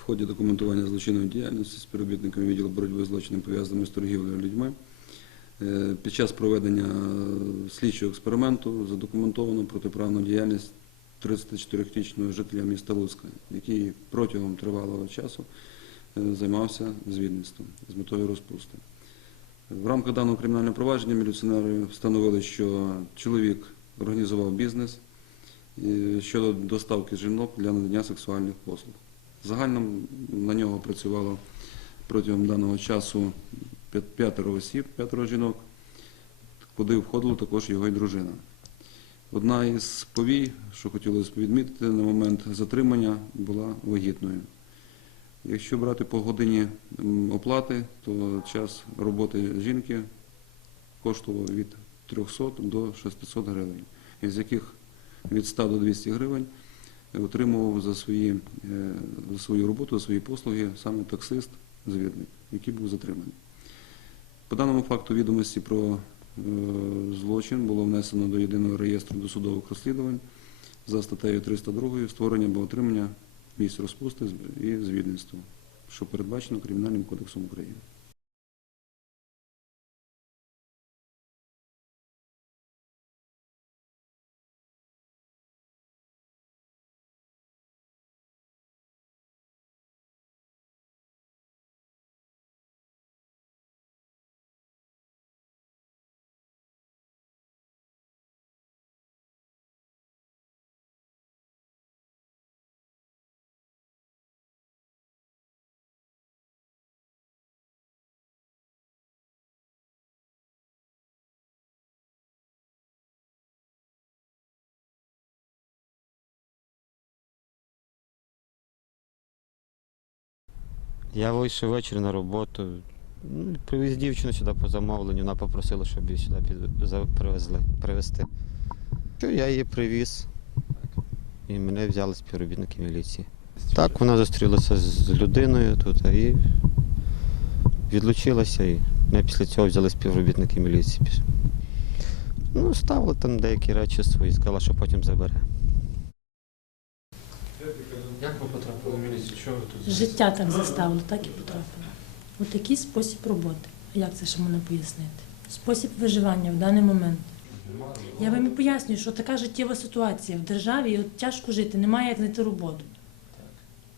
В ході документування злочинної діяльності співробітниками відділу боротьби з злочинами пов'язаними з торгівлею людьми е, під час проведення слідчого експерименту задокументовано протиправну діяльність 34-річного жителя міста Луцька, який протягом тривалого часу е, займався звідництвом з метою розпусти. В рамках даного кримінального провадження міліціонери встановили, що чоловік організував бізнес е, щодо доставки жінок для надання сексуальних послуг. Загально на нього працювало протягом даного часу п'ятеро осіб, п'ятеро жінок, куди входила також його і дружина. Одна із повій, що хотілося відмітити, на момент затримання була вагітною. Якщо брати по годині оплати, то час роботи жінки коштував від 300 до 600 гривень, із яких від 100 до 200 гривень отримував за, свої, е, за свою роботу, за свої послуги саме таксист-звідник, який був затриманий. По даному факту відомості про е, злочин було внесено до єдиного реєстру досудових розслідувань за статтею 302 створення або отримання місць розпусти і звідництва, що передбачено Кримінальним кодексом України. Я вийшов ввечері на роботу. Ну, Привіз дівчину сюди по замовленню, вона попросила, щоб її сюди під... привезли, привезти. Що Я її привіз. І мене взяли співробітники міліції. Так, вона зустрілася з людиною тут і відлучилася. І мене після цього взяли співробітники міліції. Піс- Ну, ставили там деякі речі свої, сказала, що потім забере. Як ви потрапили в міліцію? Чого ви тут? Життя так заставило, так і потрапила. От такий спосіб роботи. А як це ще можна пояснити? Спосіб виживання в даний момент. Я вам і пояснюю, що така життєва ситуація в державі, і от тяжко жити, немає як знайти роботу.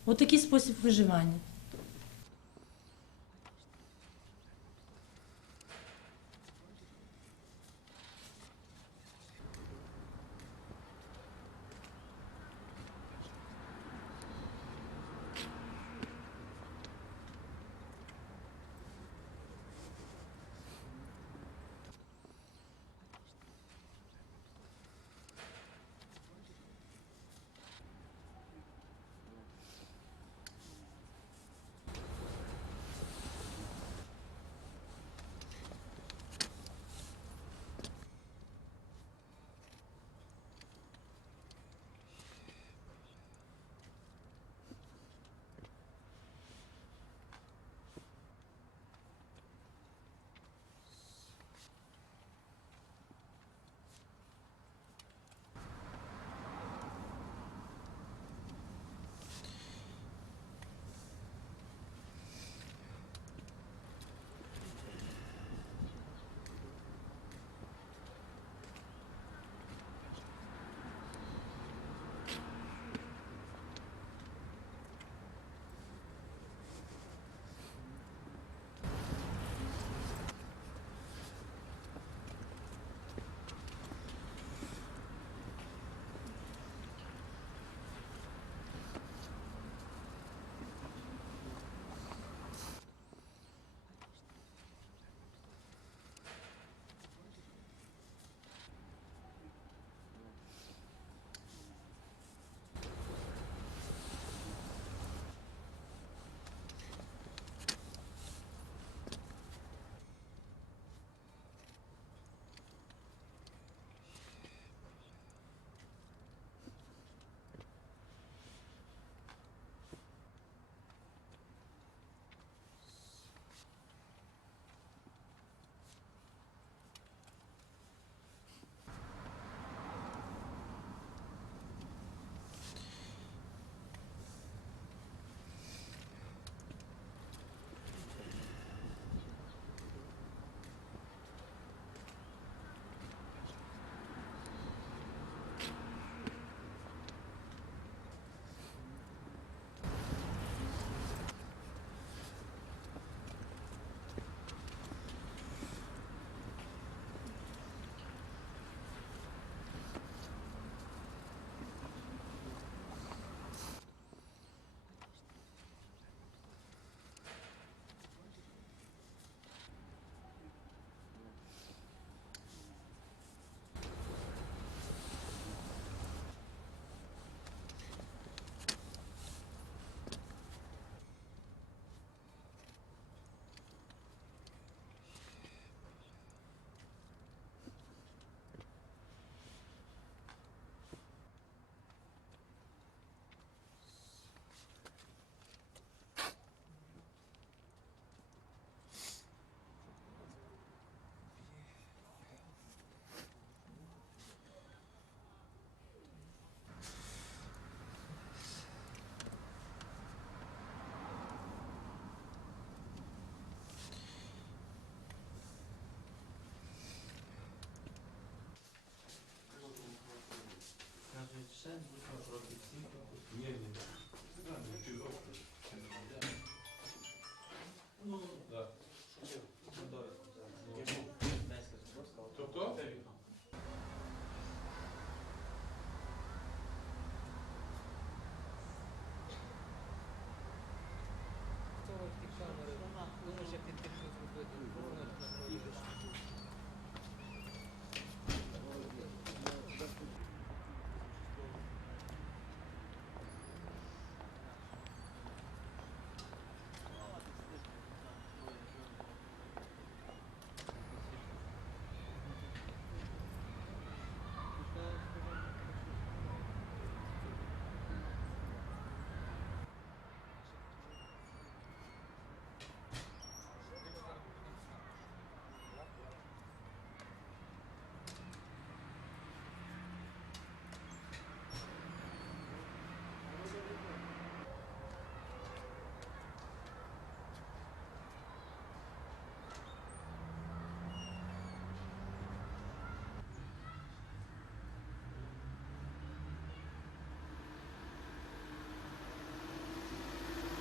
От такий спосіб виживання.